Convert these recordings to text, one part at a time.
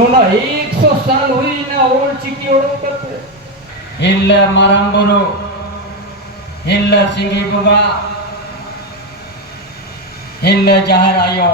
100 साल हुई ना ओल चिकी ओड़ो करते ಇಲ್ಲ ಮರಂಬರು ಇಲ್ಲ ಸಿಂಗಿಗುಗ ಇಲ್ಲ ಜಹರಾಯೋ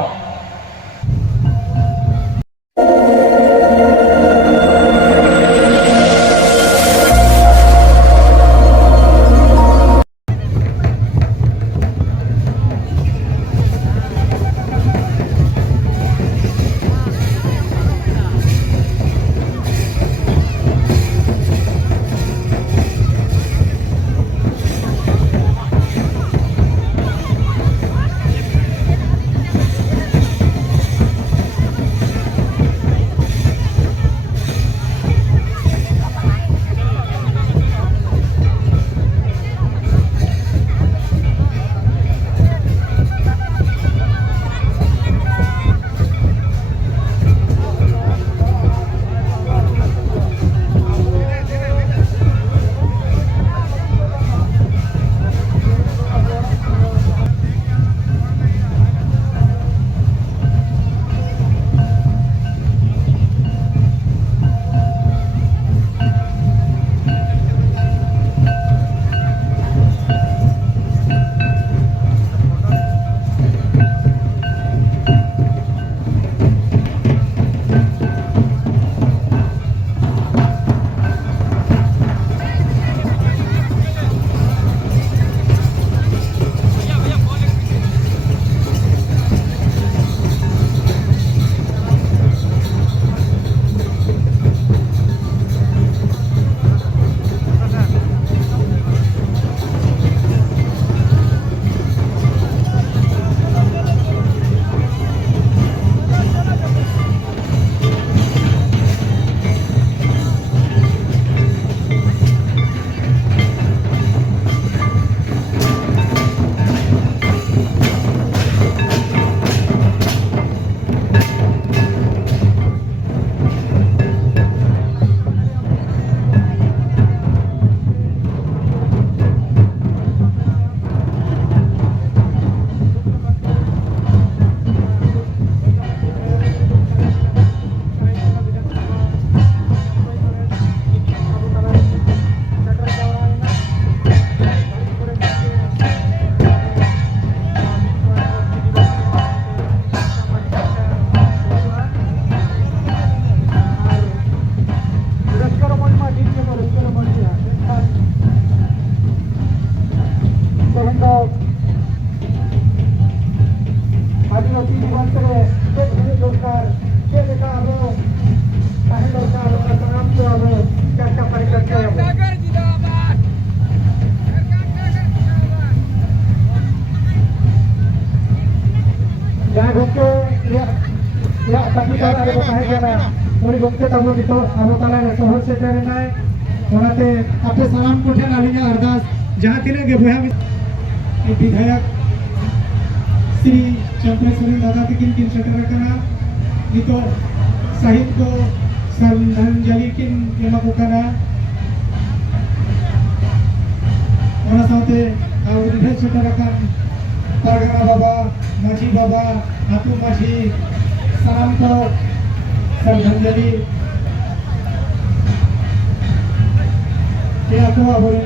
उनी गमके तब लोग तो अब तला सहर से करे ना ओनाते आपे सलाम कोठे नालिया अरदास जहां तिने के भया विधायक श्री चंपेश्वरी दादा किन किन सटर कना नितो साहित्य को श्रद्धांजलि किन एमा को कना ओना साथे आवरे सटर का परगना बाबा माझी बाबा हातू माझी सलाम को श्रद्धांजलि के आपको अबरे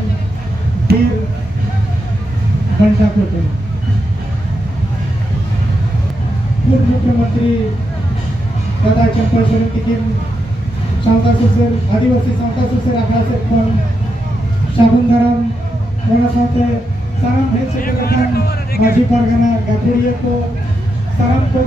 वीर घंटा को पूर्व मुख्यमंत्री दादा चंपेश्वरी तिकिन सावता सुसर आदिवासी सावता सुसर आखड़ा से फोन साबुन धरम ओना साथे साराम भेज से करन माझी परगना गापुड़िया को साराम को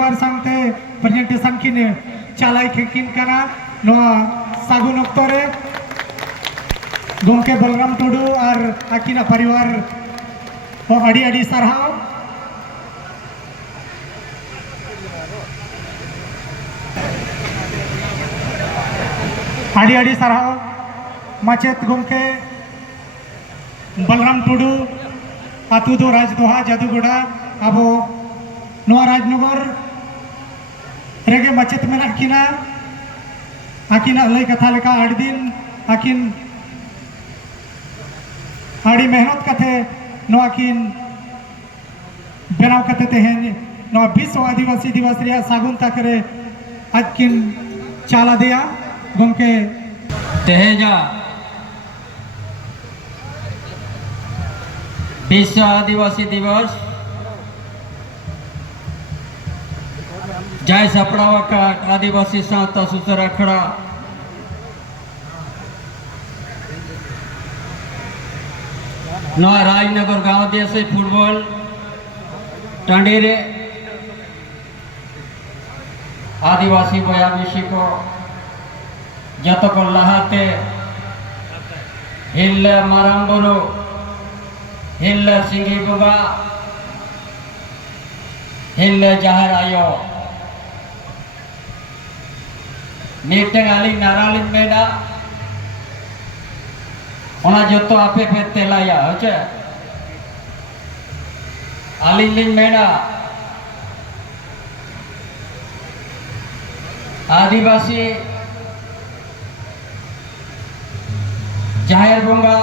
परिवार सांगते प्रेजेंटेशन की ने चालाई खेकिन कना नोआ सागुन अक्तरे गोमके बलराम टुडू और आकिना परिवार ओ अड़ी अड़ी सरहाव अड़ी अड़ी सरहाव माचेत गोमके बलराम टुडू आतु दो राजदोहा जादूगोड़ा अब नोआ राजनगर रेगे माचेत में किना आकिना लय कथा लेका 8 दिन आकिन आड़ी मेहनत कथे नोआ किन बनाव कथे तेहन नोआ विश्व आदिवासी दिवस रिया सागुन ताकरे आज किन चाला दिया गोमके तेहेजा विश्व आदिवासी दिवस जय सपड़ावा का आदिवासी साता सुसरा खड़ा नवा राजनगर गांव देशे फुटबॉल टांडी रे आदिवासी बया मिशी को जत को लहाते हिल्ले मारांबुरु हिल्ले सिंगी बुगा हिल्ले जहर आयो मीटिंग आली नारालिन मेडा ओना जतो आपे पे तेलाया होचे आलिन लिन मेडा आदिवासी जाहिर बंगा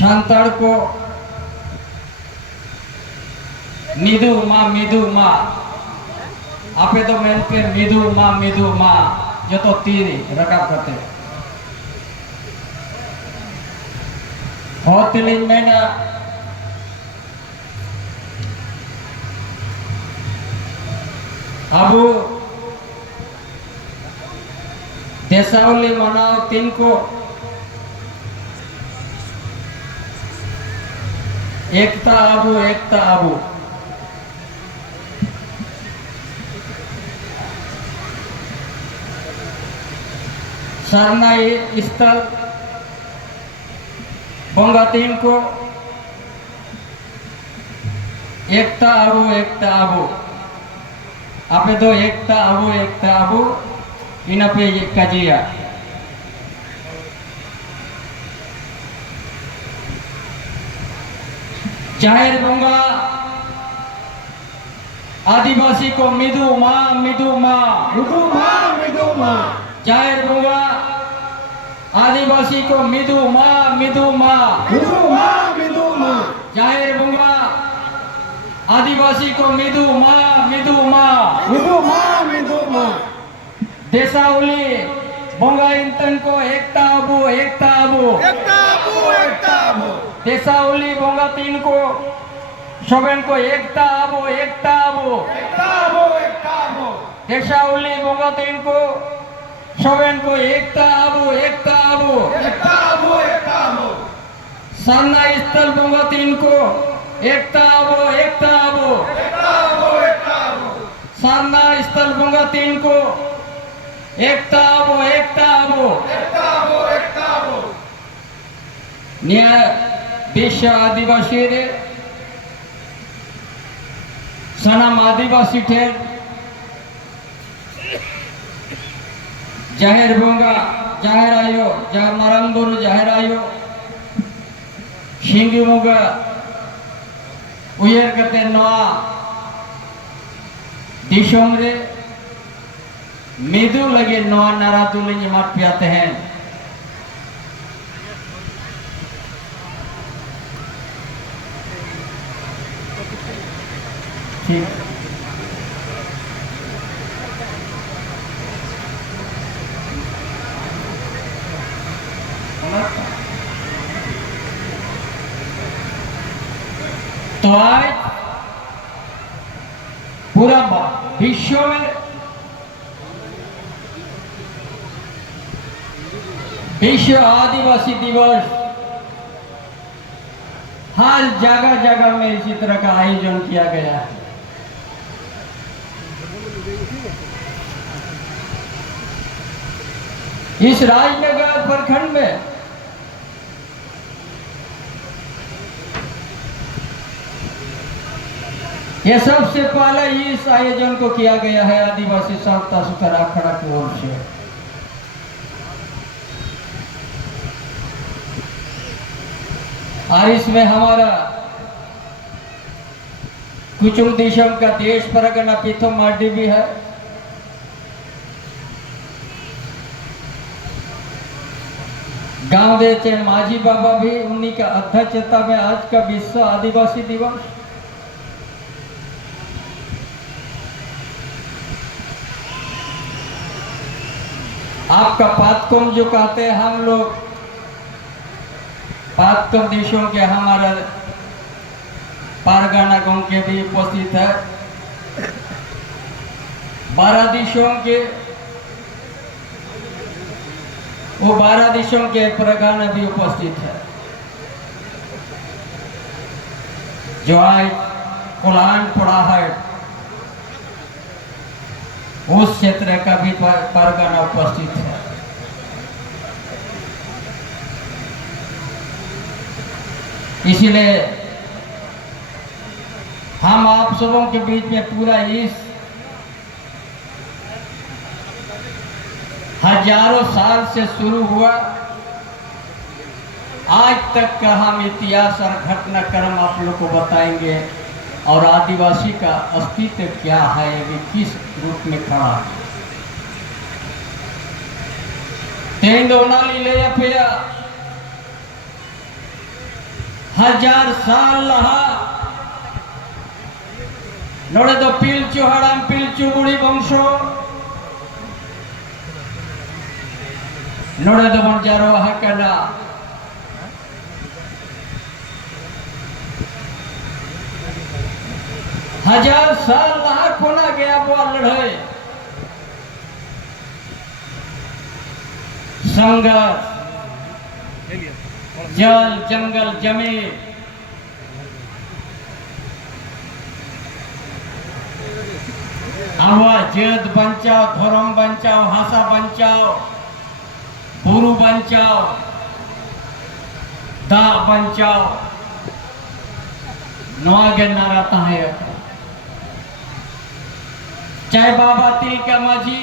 शांताड़ को मिदु माँ आपे तो मेन पे मिदु माँ जो तो तीन रकाब करते बहुत लिंग में ना अब देसावली मनाओ 3 को एकता आबू सरनाई स्थल बंगा 3 को एकता आबू आपे तो एकता आबू इन पे कजिया जाहिर बंगा आदिवासी को मिदु माँ जाहिर बंगा आदिवासी को मिदु माँ जाहिर बंगा आदिवासी को मिदु माँ देसावली बंगा इंतन को एकता आबू देसावली बंगा 3 को शोभन को एकता आबू देसावली बंगा 3 को शोभन को एकता आबू सामना स्थल बंगा 3 को एकता आबू सामना स्थल बंगा 3 को एकता आबू न्याय विश्व आदिवासी रे सनम आदिवासी ठेर जाहिर बंगा जाहिर आयो मारांबुरु जाहिर आयो शिंगी मुगा उयर कते नवा दिशोम रे मिदु लगे नवा नारा तुलिंग मत पियाते हैं ठीक तो आज पूरा विश्व में विश्व आदिवासी दिवस हर जगह जगह में इसी तरह का आयोजन किया गया है। इस राजनगर प्रखंड में यह सबसे पहले इस आयोजन को किया गया है आदिवासी सावता सुथरा अखाड़ा की ओर से। और इसमें हमारा कुचुम देशम का देश परगना पीथो मार्डी भी है। गांव देते माझी बाबा भी, उन्हीं का अध्यक्षता में आज का विश्व आदिवासी दिवस। आपका पातकुम जो कहते हैं हम लोग, पातकुम देशों के हमारा पारगाना गांव के भी उपस्थित है, 12 देशों के, वो 12 देशों के परगाना भी उपस्थित है, जो आज कोलान पड़ा है उस क्षेत्र का भी परगना उपस्थित है। इसलिए हम आप सबों के बीच में पूरा इस हजारों साल से शुरू हुआ आज तक का हम इतिहास और घटनाक्रम आप लोग को बताएंगे, और आदिवासी का अस्तित्व क्या है, ये किस रूप में खड़ा है। तेंदोनाली ले फिर 1000 साल लहा नोड़े तो पिलचू हड़ाम पिलचू बुड़ी वंशो नोड़े तो बंजारो हकना हजार साल लहा कोना गया वो लड़ाई संघर्ष, जल जंगल जमीन, आवाज जद बचाओ, धर्म बचाओ, भाषा बचाओ, गुरु बचाओ, दा बचाओ, नवागे नाराता है। चाहे बाबा तिलका माझी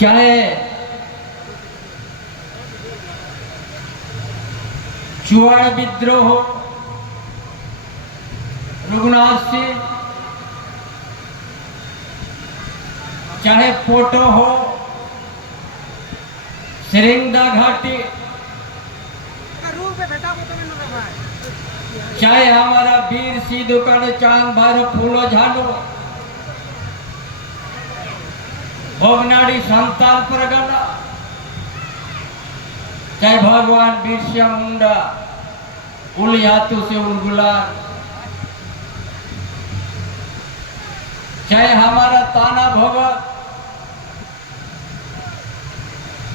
चाहे चुवाड़ विद्रोह हो, रघुनाथ सिंह, चाहे फोटो हो, सिरिंदा घाटी, चाहे हमारा वीर सिद्धू का चांद भैरव फूलो झालो, भोगनाड़ी संताल परगना, चाहे भगवान बिरसा मुंडा उलियातु से उलगुलान, चाहे हमारा ताना भगत,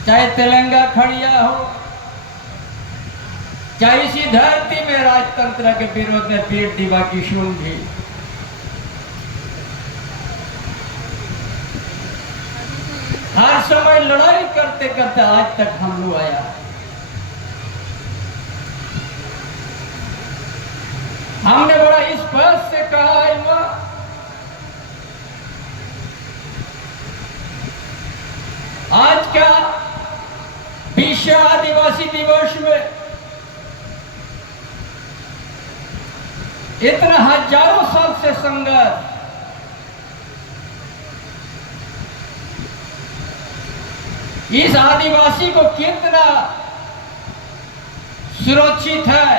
चाहे तेलंगा खड़िया हो, चाहे इसी धरती में राजतंत्र के विरोध में पीर दीवा की शुन भी, हर समय लड़ाई करते करते आज तक हम लोग आया। हमने बड़ा स्पष्ट से कहा है मां, आज का विश्व आदिवासी दिवस में इतना हजारों साल से संघर्ष, इस आदिवासी को कितना सुरक्षित है,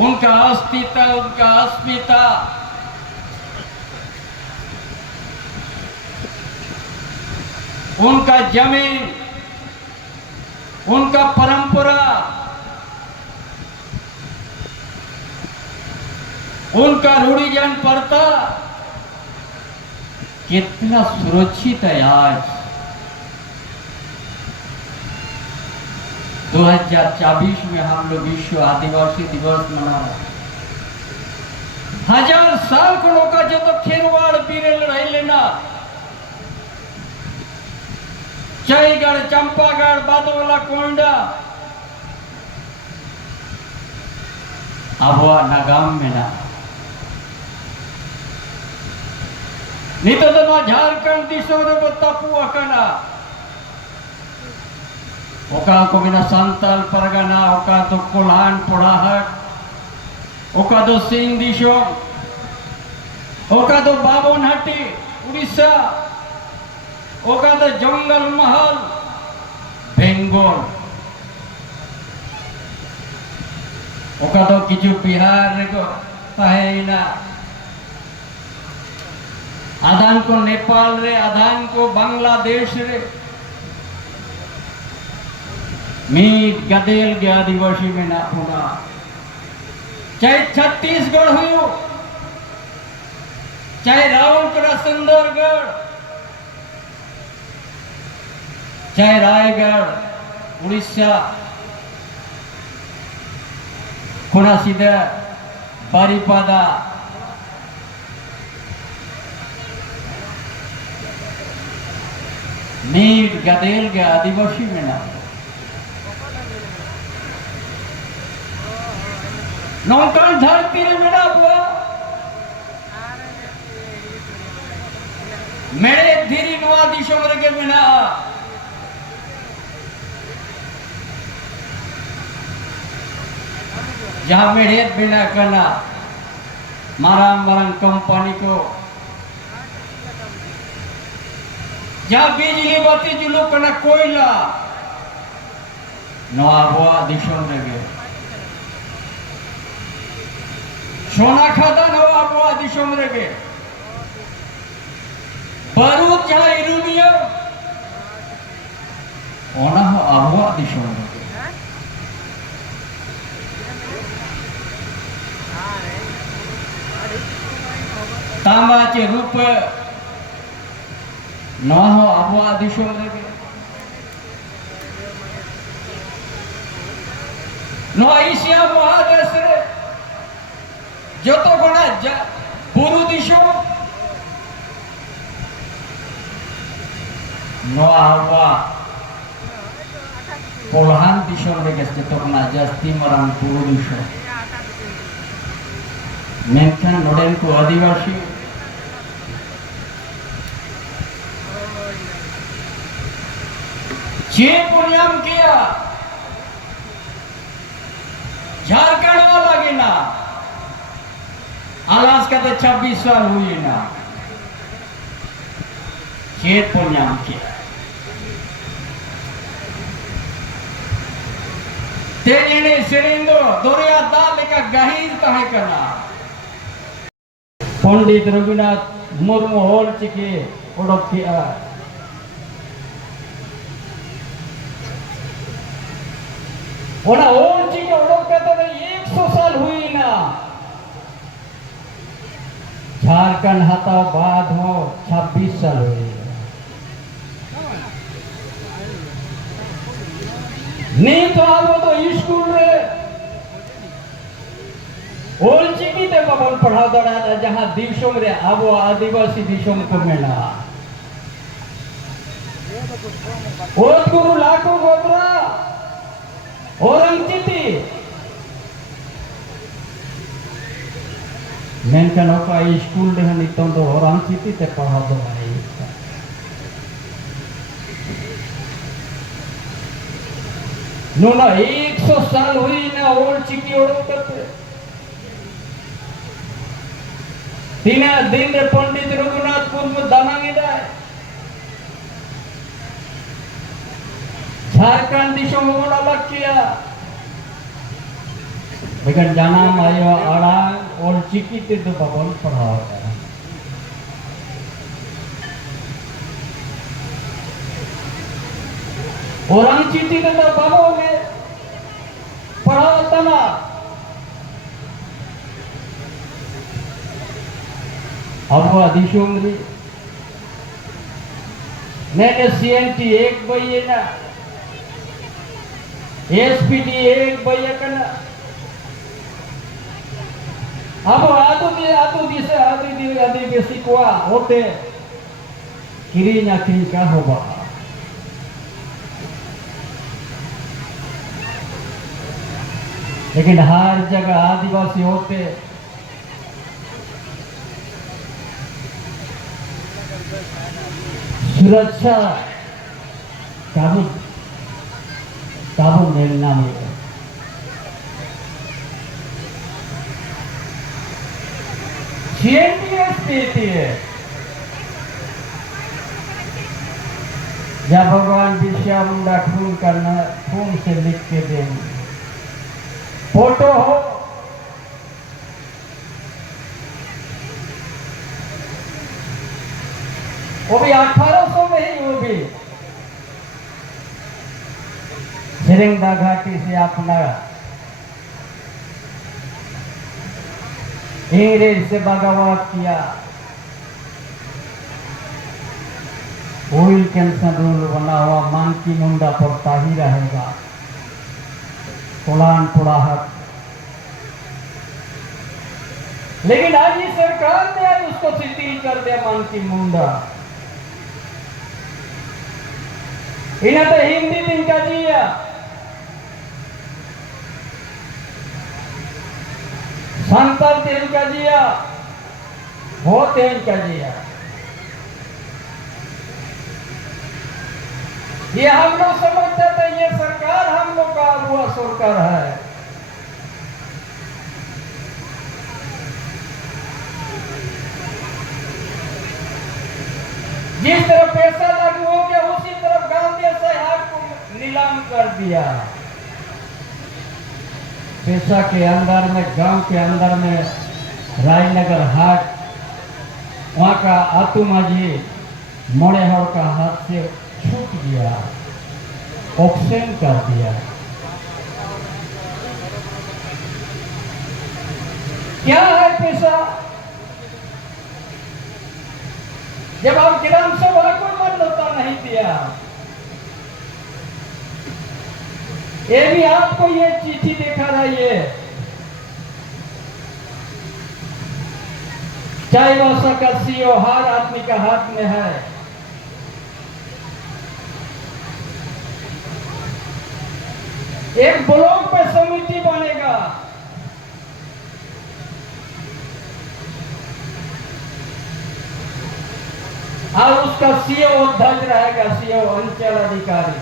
उनका अस्तित्व, उनका अस्मिता, उनका जमीन, उनका परंपरा, उनका रूढ़िजन प्रथा कितना सुरक्षित है। आज 2024 में हम लोग विश्व आदिवासी दिवस मना रहे हैं। हजार साल को लोग जो तो खेरवाड़ बीरेल रही लेना जयगढ़ चंपागढ़ बादवाला कोंडा अब नागाम में ना नितो तो ना झारखंड दिशों रे तपुआ कना ओका को बिना संताल परगना ओका तो कोल्हान पोड़ाहट ओका तो सिंह दिशो ओका तो बाबनहाटी उड़ीसा ओका तो जंगल महल बेंगल ओका तो किचु बिहार रे को ताहेना आधान को नेपाल रे आधान को बांग्लादेश रे मीट गदेल के आदिवासी में ना होना चाहे छत्तीसगढ़ हो चाहे रावणपुरा सुंदरगढ़ चाहे रायगढ़ उड़ीसा खुना सीधा बारीपादा मीट गदेल के आदिवासी में ना नौकन धरती रे मेरा बुआ मेरे धीरी नुआ दिशों के बिना जहां मेरे बिना करना मारांग मारांग कंपनी को जहां बिजली बत्ती जुलू करना कोयला नुआ बुआ दिशों रे सोना खाता नवा बुआ दिशों रे बारूद जहां इरुनियम ओना हो आबुआ दिशों रे तांबा चे रूप नवा हो आबुआ दिशों रे नवा एशिया महादेश रे जो तो बना पूर्व दिशो नवा कोल्हान दिशो रे जो तो बना जस्ती मरान पूर्व दिशो मेंखान नोडेन को आदिवासी जे पुण्याम किया झारखंड वाला गिना आलास का तो 26 साल हुई ना खेत पुण्याम किया तेने सिरिंदो दोरिया दाल का गहीर कहे करना पंडित रघुनाथ मुर्मू होल चिके उड़प किया ओना होल चिके उड़प कहते थे 100 साल हुई ना झारखंड हता बाद हो 26 साल हुई नहीं तो आप तो स्कूल रे ओल चिकी ते बबन पढ़ा दड़ा जहां दिवसों रे अब आदिवासी दिवसों को मेला ओत गुरु लाखों गोत्रा औरंगचिती मेंकन ओका स्कूल रे नितो तो औरंगचिती ते पढ़ा दड़ा नोना 100 साल हुई ना ओल चिकी ओड़ो करते तीन दिन रे पंडित रघुनाथ मुर्मू दानांगी दाए झारखंड दिशों में बड़ा लग किया लेकिन जाना मायो अड़ांग और चिकी ते तो बबन पढ़ा होता है औरंग चिटी ते तो बाबो में पढ़ा होता ना अब दिशों में मैंने सीएनटी एक बजे ना एसपीटी एक बजे करना अब आदमी adibisi kuah hote kirinya kingkah hoba. लेकिन हर जगह आदिवासी होते सुरक्षा काबू मिलना मिले। स्थिति है जब भगवान बिरसा मुंडा खून से लिख के देंगे, फोटो हो वो भी 1800 में ही, वो भी सिरिंदा घाटी से अपना इंग्रेज से बगावत किया, ऑयल कैंसर रूल बना हुआ मानकी मुंडा पड़ता ही रहेगा, पुलान पुड़ाहट। लेकिन आज ये सरकार ने आज उसको शिथिल कर दिया मानकी मुंडा। इन्हें तो हिंदी दिन का जिया संताल तेल का जिया हो तेल का जिया। ये हम लोग समझते थे ये सरकार हम लोग का हुआ सरकार है। जिस तरफ पैसा लागू हो गया उसी तरफ गांव जैसे हाट को नीलाम कर दिया। पैसा के अंदर में गांव के अंदर में रायनगर हाट, वहां का आतुमाजी मोड़ेहर का हाथ से छूट गया, ऑक्शन कर दिया। क्या है पैसा? जब आप ग्राम सभा को मान्यता नहीं दिया, ये भी आपको ये चिट्ठी देखा रहा है, चाहे वह का सीओ हर आदमी का हाथ में है। एक ब्लॉक पे समिति बनेगा, और उसका सीओ अध्यक्ष रहेगा, सीओ अंचल अधिकारी।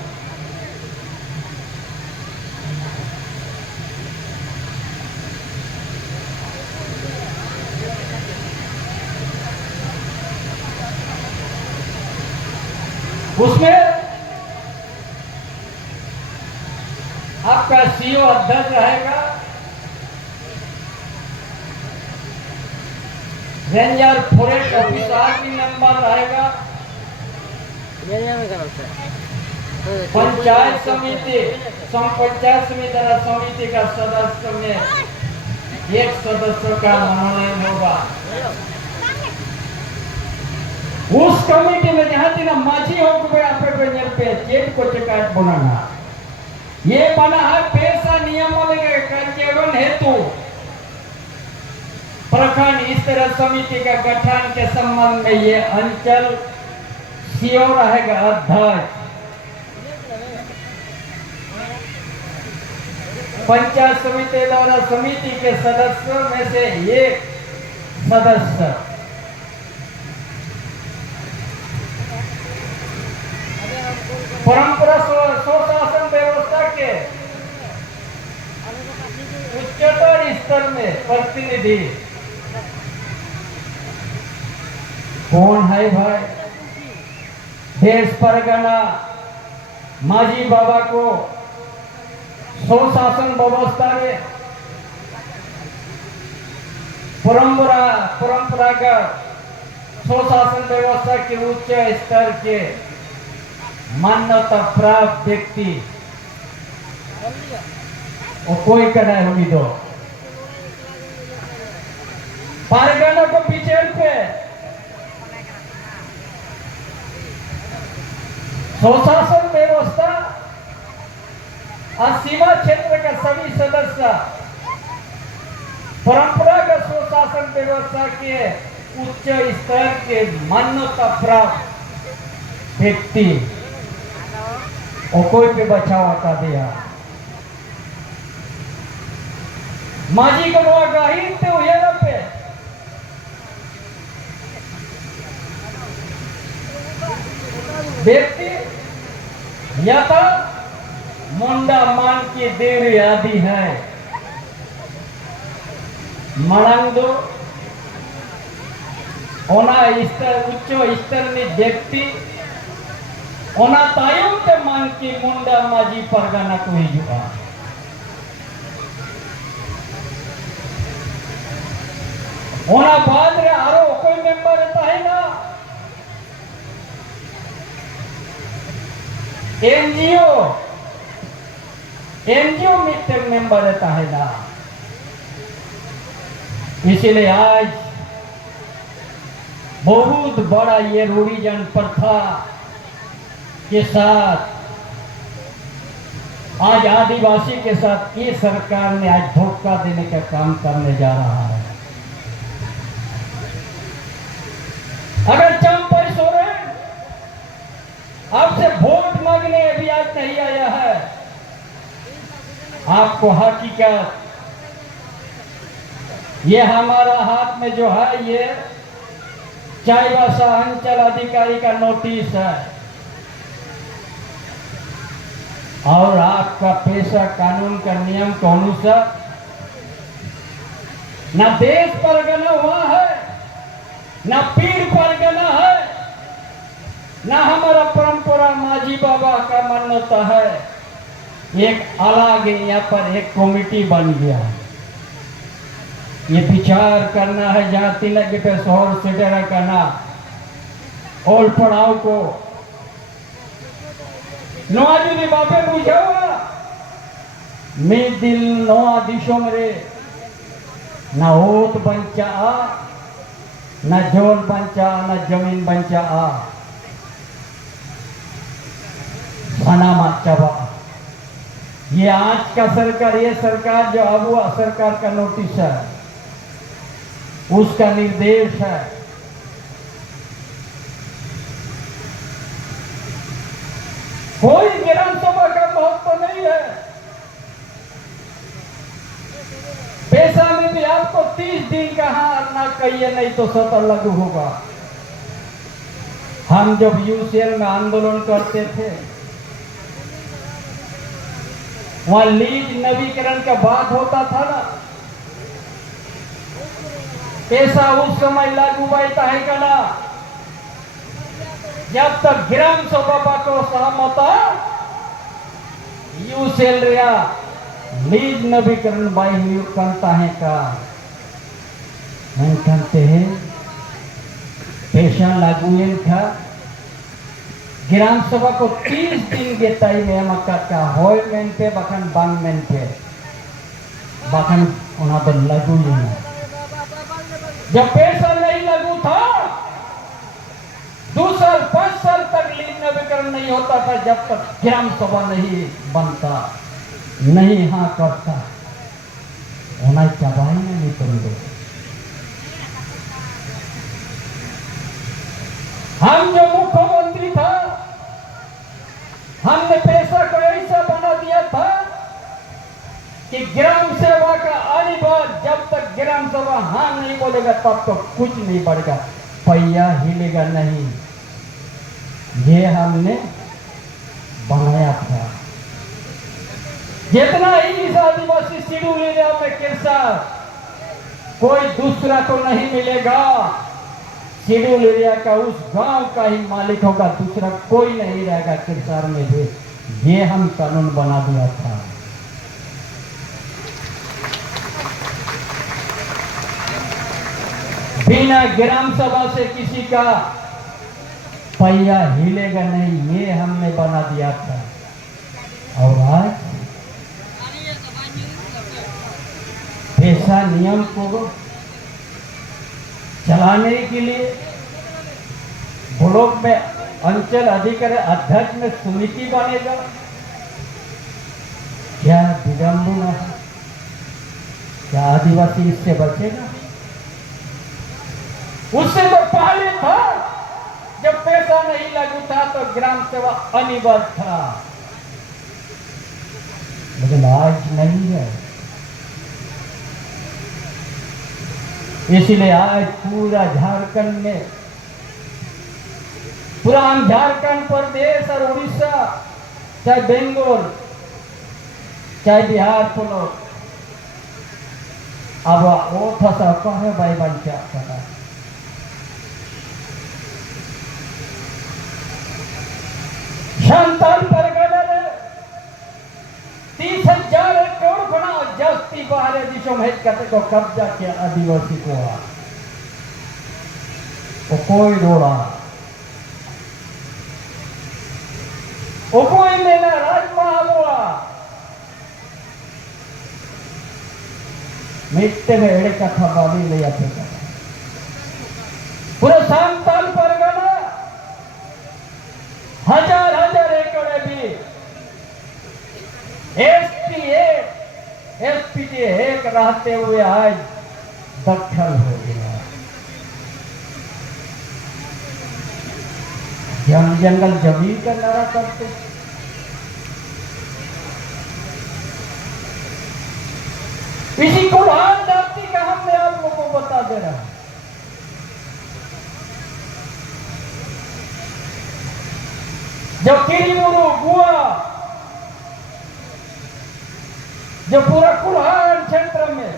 उसमें आपका सीओ अध्यक्ष रहेगा, रेंजर फॉरेस्ट ऑफिसर भी नंबर रहेगा, पंचायत समिति का सदस्य में एक सदस्य का मनोनयन होगा। उस कमेटी में जहां तीन माझी हो पे चेट को चिकाट बनाना, ये बना है पैसा नियम कार्यान्वयन हेतु प्रखंड इस तरह समिति का गठन के संबंध में ये अंचल सीओ रहेगा अध्यक्ष। पंचायत समिति द्वारा समिति के सदस्यों में से एक सदस्य परंपरा स्वशासन व्यवस्था के उच्चतर स्तर में प्रतिनिधि कौन है भाई? देश परगना माझी बाबा को स्वशासन व्यवस्था में परंपरागत स्वशासन व्यवस्था के उच्च स्तर के मान्यता प्राप्त व्यक्ति और कोई कड़ाई होगी दो परगना को पीछे पे स्वशासन व्यवस्था और सीमा क्षेत्र का सभी सदस्य परंपरागत स्वशासन शासन व्यवस्था के उच्च स्तर के मान्यता प्राप्त व्यक्ति और कोई भी बचाव का दिया माझी को गाही ते उहेरा पे व्यक्ति या तो मुंडा मान की देर आदि है मड़ंगो ओना स्तर उच्च स्तर नि व्यक्ति ओना तायम ते मान की मुंडा माजी परगना को हिजुआ ओना बाद रे आरो कोई मेंबर रहता है ना एनजीओ मीटिंग मेंबर रहता है ना इसलिए आज बहुत बड़ा ये रूढ़िजन प्रथा के साथ आज आदिवासी के साथ ये सरकार ने आज धोखा देने का काम करने जा रहा है। अगर चंपई सोरेन आपसे वोट मांगने अभी आज नहीं आया है, आपको हकीकत ये हमारा हाथ में जो है ये चाईबासा अंचल अधिकारी का नोटिस है और आपका पेशा कानून का नियम के अनुसार न देश परगना हुआ है न पीर परगना है न हमारा परंपरा माझी बाबा का मान्यता है। एक अलग यहाँ पर एक कमेटी बन गया है, ये विचार करना है जहाँ तिलक पे शहर से डेरा करना और पढ़ाओ को नोआ जुदी बापे बुझावा मैं दिल नोआ दिशों मेरे न होत बंचा आ न जोल बंचा न जमीन बंचा आ सना मचवा। ये आज का सरकार ये सरकार जो अब हुआ सरकार का नोटिस है उसका निर्देश है। कोई ग्राम सभा का महत्व नहीं है। पैसा में भी आपको 30 दिन कहा ना कहिए नहीं तो सतर लागू होगा। हम जब यूसीएल में आंदोलन करते थे वहां लीज नवीकरण का बात होता था ना, पैसा उस समय लागू बैठा है का ना जब तक ग्राम सभा को सहमत यूसेल रिया लीज नवीकरण बाई करता है का नहीं करते हैं। पैसा लागू था ग्राम सभा को 30 दिन के टाइम में मक्का का होय मेंटे बखन बांग मेंटे बखन उन्हें तो लागू नहीं। जब पैसा नहीं लागू था 2 साल 5 साल तक लीज नवीकरण नहीं होता था जब तक ग्राम सभा नहीं बनता नहीं हाँ करता उन्हें चबाई नहीं करेंगे। हम जो मुख्यमंत्री था हमने पैसा को ऐसा बना दिया था कि ग्राम सेवा का अनिवार्य जब तक ग्राम सभा हाँ नहीं बोलेगा तब तो कुछ नहीं बढ़ेगा, पैया हिलेगा नहीं। ये हमने बनाया था। जितना ही इस आदिवासी शेड्यूल एरिया में किरसा कोई दूसरा को नहीं मिलेगा। शेड्यूल एरिया का उस गांव का ही मालिक होगा, दूसरा कोई नहीं रहेगा किरसार में भी। ये हम कानून बना दिया था। बिना ग्राम सभा से किसी का पैया हिलेगा नहीं, ये हमने बना दिया था। और आज पैसा नियम को चलाने के लिए ब्लॉक में अंचल अधिकारी अध्यक्ष में समिति बनेगा। क्या विडंबना है? क्या आदिवासी इससे बचेगा? उससे तो पहले था, जब पैसा नहीं लगू था तो ग्राम सेवा अनिवार्य था, लेकिन आज नहीं है। इसलिए आज पूरा झारखंड में, पूरा झारखंड प्रदेश और उड़ीसा, चाहे बेंगलोर, चाहे बिहार पुलो, अब वो था सब कहे भाई बन क्या करा। संतान परगना ने 30,000 एकड़ गुना जास्ती बाहर दिशों में कहते को कब्जा किया आदिवासी को। वो कोई रोड़ा, वो कोई मेरा राजमा हुआ मिट्टे में एड़े का खबाली ले आते थे। पूरे संतान परगना हजार हजार एकड़ भी एसपीटी एक रहते हुए आज दखल हो गया। जंगल जमीन का नारा करते, इसी कुल्हाड़ जाति का हमने आप लोगों को बता दे रहा। जो किरीमुरु गुआ, जो पूरा कुल्हाड़ क्षेत्र में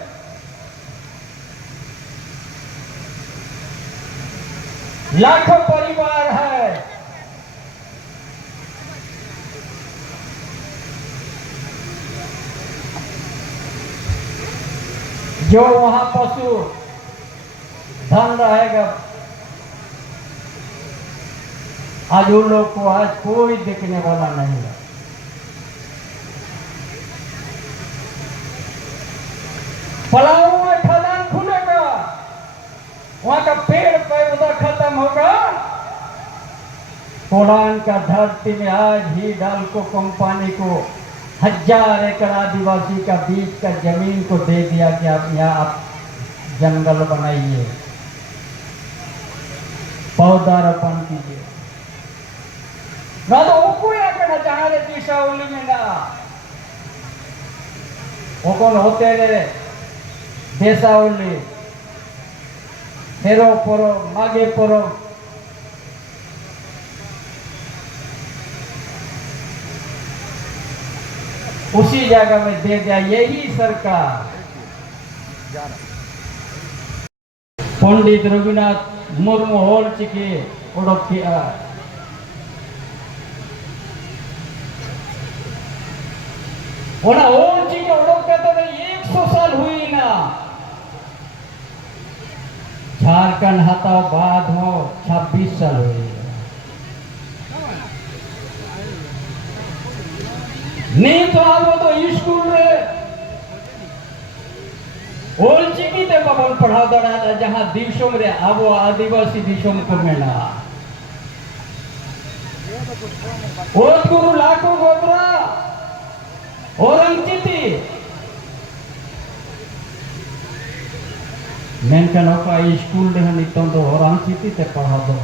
लाखों परिवार है, जो वहां पशु धन रहेगा, आज उन लोग को आज कोई देखने वाला नहीं है। पलाऊ में खदान खुलेगा, वहां का पेड़ पौधा खत्म होगा, कोडान का धरती में आज ही डालको कंपनी को 1000 एकड़ आदिवासी का बीच का जमीन को दे दिया कि आप यहाँ आप जंगल बनाइए, पौधारोपण कीजिए। ना तो वो या करना चाह रहे दिशा उली में ना वो कौन होते रे देशा उली फेरो परो मागे परो, उसी जगह में दे दिया यही सरकार। पंडित रघुनाथ मुर्मू होल चिके उड़क किया, ओना होल चिके उड़क के तो 100 साल हुई ना। झारखंड हटाओ बाद हो 26 साल हुई नहीं तो आप तो स्कूल रे ओल चिकी ते बबन पढ़ाओ दड़ा जहां दिवसों रे अब आदिवासी दिवसों को मेला ओत गुरु लाखों गोबरा औरंगचिती मेनका नौका स्कूल रे नितों तो औरंगचिती ते पढ़ाओ दो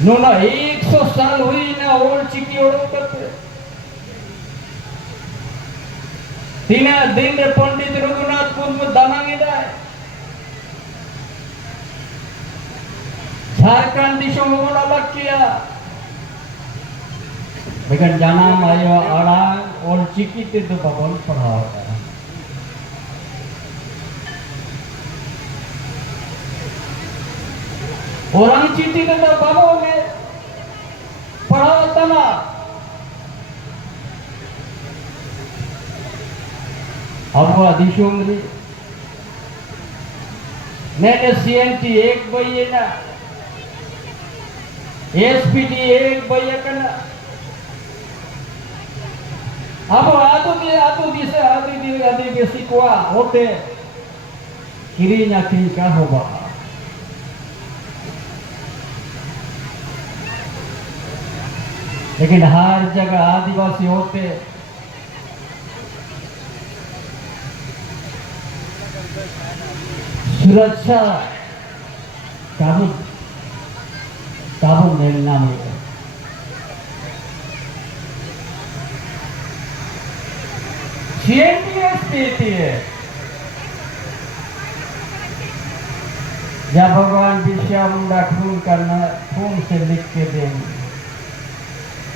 नूना 100 साल हुई ना ओल चिकी ओड़ो करते तीना दिन रे पंडित रघुनाथ मुर्मू दानांगे दाए झारखंड दिशों में अलग किया, लेकिन जाना मायो आड़ांग ओल चिकी ते तो बबन पढ़ाओ औरंगचिती के तो बाबू में पढ़ाओ तना अब वो दिशों में मैंने सीएनटी एक बजे ना एसपीटी एक बजे करना अब आदू दिसे आदि के सिकवा होते किरी ना किरी का होगा। लेकिन हर जगह आदिवासी होते सुरक्षा काबू काबू मिलना नहीं है। CNTS देती है या भगवान बिरसा मुंडा खून करना खून से लिख के देंगे।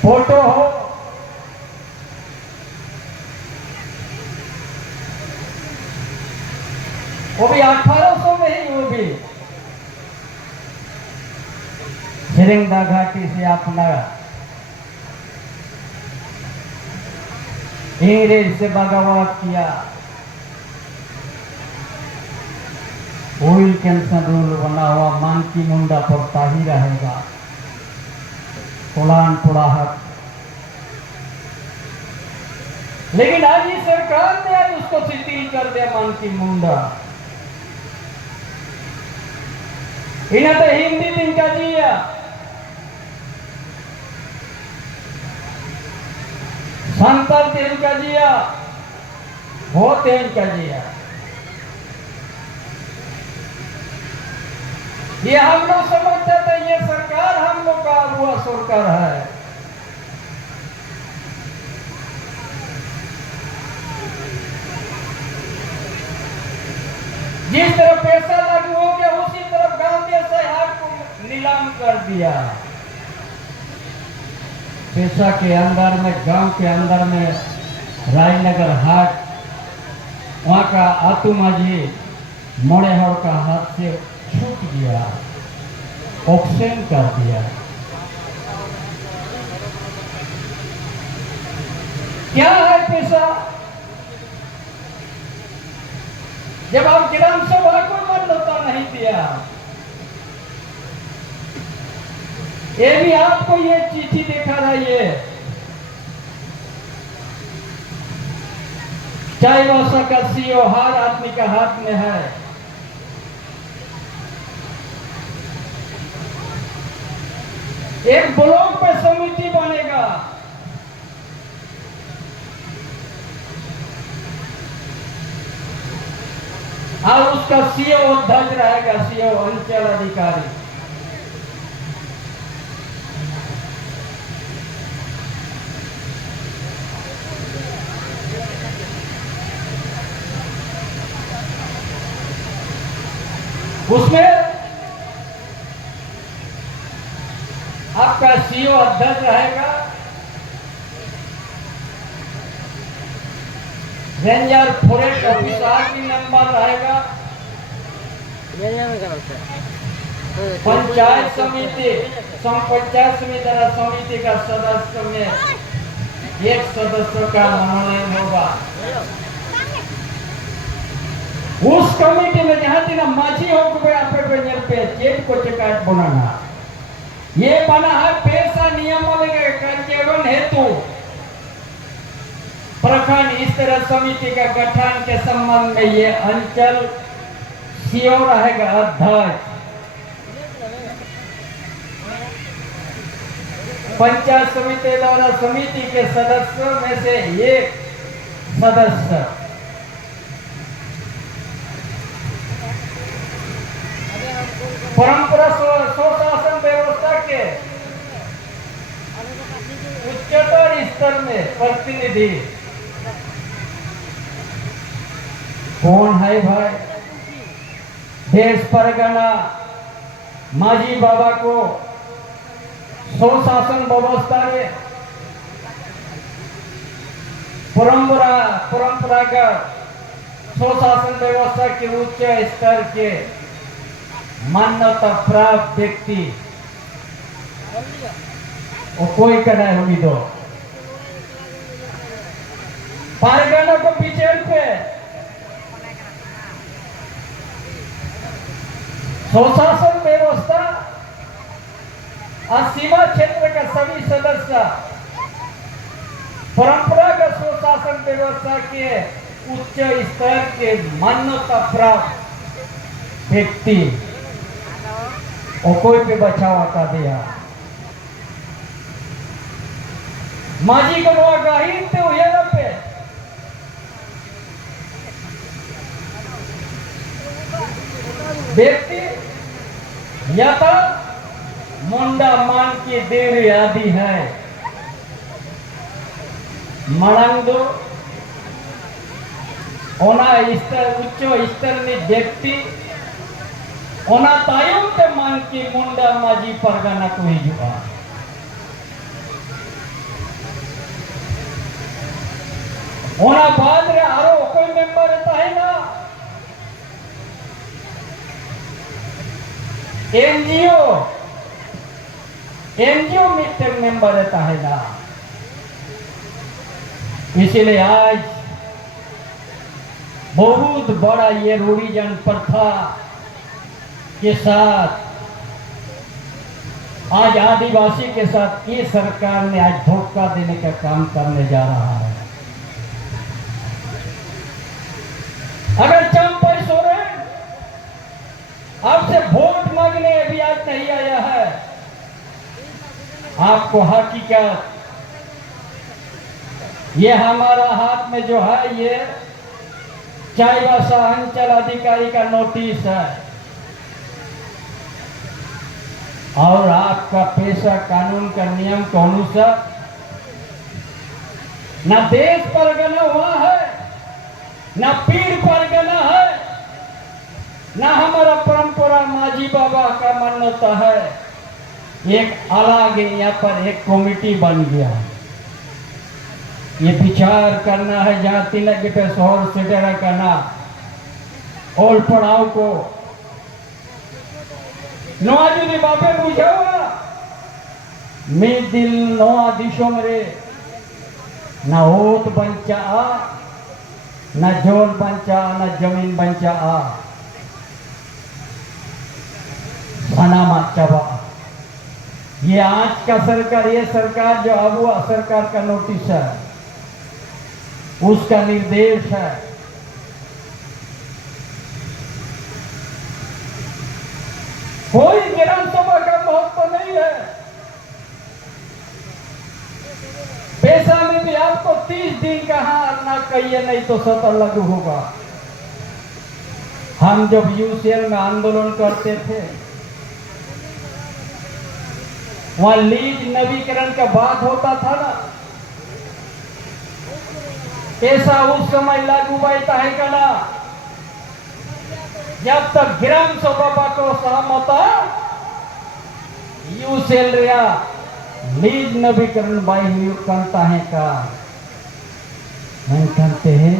फोटो हो वो भी 1800 में ही, वो भी सिरिंदा घाटी से अपना अंग्रेज से बगावत किया। ऑयल कैंसर रूल बना हुआ मानकी मुंडा पड़ता ही रहेगा। पुरान पुराहट, लेकिन आज ये सरकार ने आज उसको शिथिल कर दिया मानकी मुंडा। इन्हें तो हिंदी दिन का जिया, संताल दिन का जिया, वो दिन का जिया। ये हम लोग समझते थे ये सरकार हम लोग का हुआ सरकार है। जिस तरफ पैसा लागू हो गया उसी तरफ गांव के हाट को नीलाम कर दिया। पैसा के अंदर में, गांव के अंदर में राजनगर हाट, वहां का आतू माझी मोड़ेहर का हाथ से छूट गया, ऑक्शन कर दिया। क्या है पैसा? जब आप ग्राम सभा को मान्यता नहीं दिया, ये भी आपको ये चिट्ठी दिखा रहा है, चाहे वो सकल सीओ हर आदमी का हाथ में है। एक ब्लॉक पे समिति बनेगा, और उसका सीओ अध्यक्ष रहेगा, सीओ अंचल अधिकारी। उसमें आपका सीओ अध्यक्ष रहेगा, रेंजर फॉरेस्ट ऑफिसर की नंबर रहेगा, पंचायत समिति पंचायत समिति का सदस्य में एक सदस्य का मनोनयन होगा। उस कमेटी में जहां तीन माझी हो पे चेट को चिकाट बनाना, ये बना है पैसा नियम कार्यान्वयन हेतु प्रखंड इस तरह समिति का गठन के संबंध में ये अंचल सीओ रहेगा अध्यक्ष। पंचायत समिति द्वारा समिति के सदस्यों में से एक सदस्य परंपरा स्वशासन व्यवस्था के उच्चतर स्तर में प्रतिनिधि कौन है भाई? देश परगना माझी बाबा को स्वशासन व्यवस्था में परंपरागत स्वशासन व्यवस्था के उच्च स्तर के मान्यता प्राप्त व्यक्ति और कोई करना होगी तो परगना को पीछे पे स्वशासन व्यवस्था और सीमा क्षेत्र का सभी सदस्य परंपरागत स्वशासन व्यवस्था के उच्च स्तर के मान्यता प्राप्त व्यक्ति और कोई पे बचाव आता दिया माझी को आगाही पे व्यक्ति या तो मुंडा मान की देर आदि है मणंगो ओना स्तर उच्च स्तर ने व्यक्ति ओना तायम ते मान की मुंडा माजी परगना को हिजुआ ओना बाद रे आरो कोई मेंबर रहता है ना एनजीओ मीटिंग मेंबर रहता है ना। इसीलिए आज बहुत बड़ा ये रूढ़िजन प्रथा के साथ आज आदिवासी के साथ ये सरकार ने आज धोखा देने का काम करने जा रहा है। अगर चंपई सोरेन आपसे वोट मांगने अभी आज नहीं आया है, आपको हकीकत ये हमारा हाथ में जो है ये चाईबासा अंचल अधिकारी का नोटिस है और आपका पेशा कानून का नियम के अनुसार न देश परगना हुआ है, न पीर परगना है, न हमारा परंपरा माजी बाबा का मान्यता है। एक अलग यहाँ पर एक कमेटी बन गया है। ये विचार करना है जहाँ तिलक बेटे शहर से डेरा करना और पढ़ाओ को नोआ जुदी बापे बुझावा मैं दिल नोआ दिशो मेरे न होत बंचा आ न जोल बंचा न जमीन बंचा आ सनामत चबा। ये आज का सरकार ये सरकार जो अब हुआ सरकार का नोटिस है उसका निर्देश है। कोई ग्राम सभा का महत्व नहीं है। पैसा में भी आपको 30 दिन कहा ना कहिए नहीं तो सतर लागू होगा। हम जब यूसीएल में आंदोलन करते थे वहां लीज नवीकरण का बात होता था ना, पैसा उस समय लागू बैठा है का ना जब तक ग्राम सभा को सहमत यूसेल रिया लीज नवीकरण बाई करता है का मन करते हैं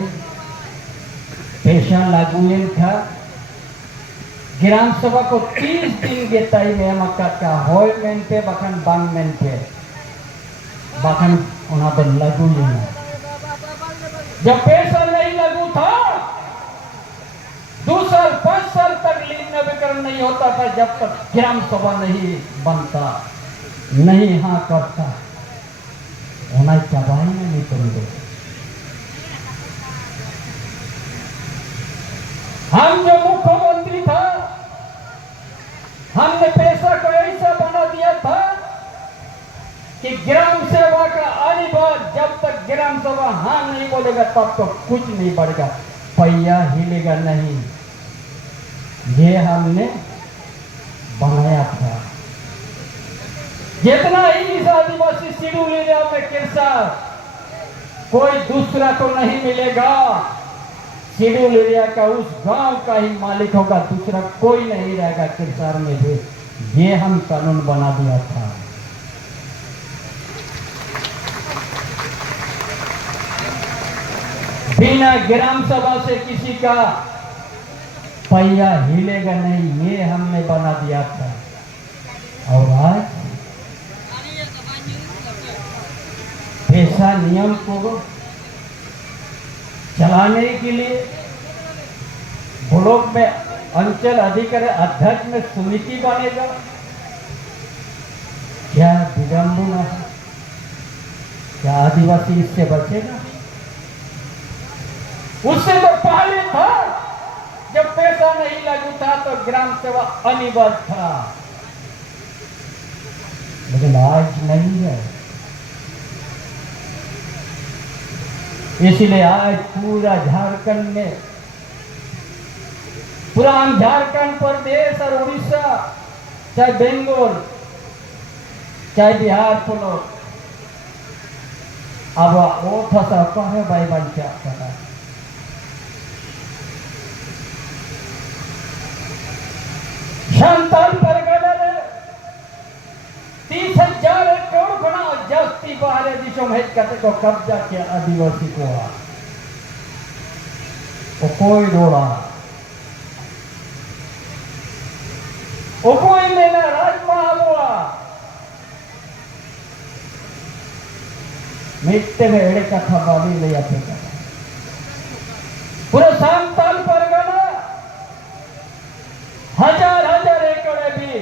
पैसा लागू था ग्राम सभा को 30 दिन के टाइम में मक्का का होय मेंटे बखन बांग मेंटे बखन उन्हें तो लागू नहीं। जब पैसा नहीं लागू था 2 साल 5 साल तक लीज नवीकरण नहीं होता था जब तक ग्राम सभा नहीं बनता नहीं हाँ करता उन्हें चबाई में नहीं करेंगे। हम जो मुख्यमंत्री था हमने पैसा को ऐसा बना दिया था कि ग्राम सेवा का अनिवार्य जब तक ग्राम सभा हाँ नहीं बोलेगा तब तो कुछ नहीं बढ़ेगा, पैया हिलेगा नहीं। ये हमने बनाया था। जितना ही इस आदिवासी शेड्यूल एरिया में किसान कोई दूसरा तो नहीं मिलेगा। शेड्यूल एरिया का उस गांव का ही मालिक होगा, दूसरा कोई नहीं रहेगा किरसार में भी। ये हम कानून बना दिया था। बिना ग्राम सभा से किसी का पैया हिलेगा नहीं, ये हमने बना दिया था। और आज पैसा नियम को चलाने के लिए ब्लॉक में अंचल अधिकारी अध्यक्ष में समिति बनेगा। क्या विडंबना है? क्या आदिवासी इससे बचेगा? उससे तो पहले था जब पैसा नहीं लागू था तो ग्राम सेवा अनिवार्य था, लेकिन आज नहीं है। इसलिए आज पूरा झारखंड में पूरा झारखंड प्रदेश और उड़ीसा, चाहे बंगाल, चाहे बिहार पुलो, अब वो था कहे भाई बच्चा करा संतान परगना ने 30,000 एकड़ गुना जास्ती बाहर दिशों हेज करते को कब्जा किया आदिवासी को वो कोई रोड़ा वो कोई मेरा राजमा हुआ मिट्टे में एड़े का खबाली ले आते का पूरे सांताल परगना हजार एकड़ भी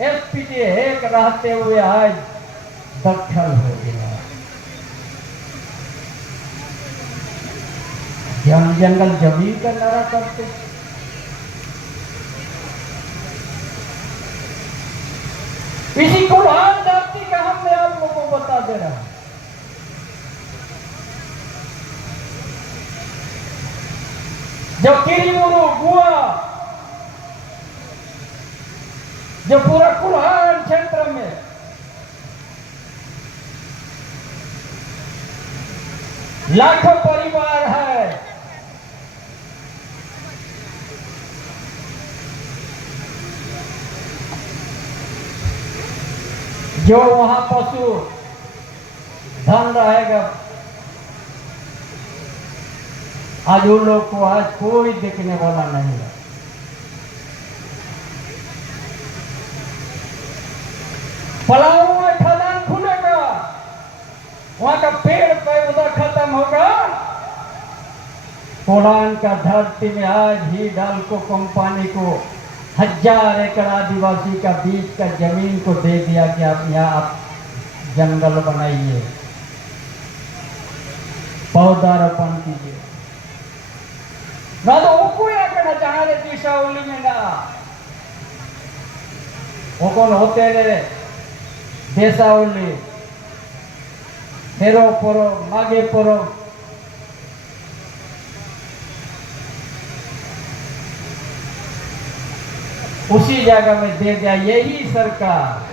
एसपीटी एक रहते हुए आज दखल हो गया। जंगल जमीन का नारा करते इसी को हाथ जाति का हमने आप लोगों को बता दे रहा है। जो किरीमुरु गुआ जो पूरा कुल्हाड़ क्षेत्र में लाखों परिवार है, जो वहां पशु धन रहेगा, आज उन लोग को आज कोई देखने वाला नहीं है। पलाऊ में खदान खुलेगा, वहां का पेड़ पौधा खत्म होगा, कोलान का धरती में आज ही डालको कंपनी को 1000 एकड़ आदिवासी का बीच का जमीन को दे दिया कि आप यहाँ आप जंगल बनाइए, पौधारोपण कीजिए। ना तो वो कोई आकर जहाँ दिशा उली में ना वो कौन होते रे देशा उली हेरो परो मागे परो उसी जगह में दे दिया यही सरकार।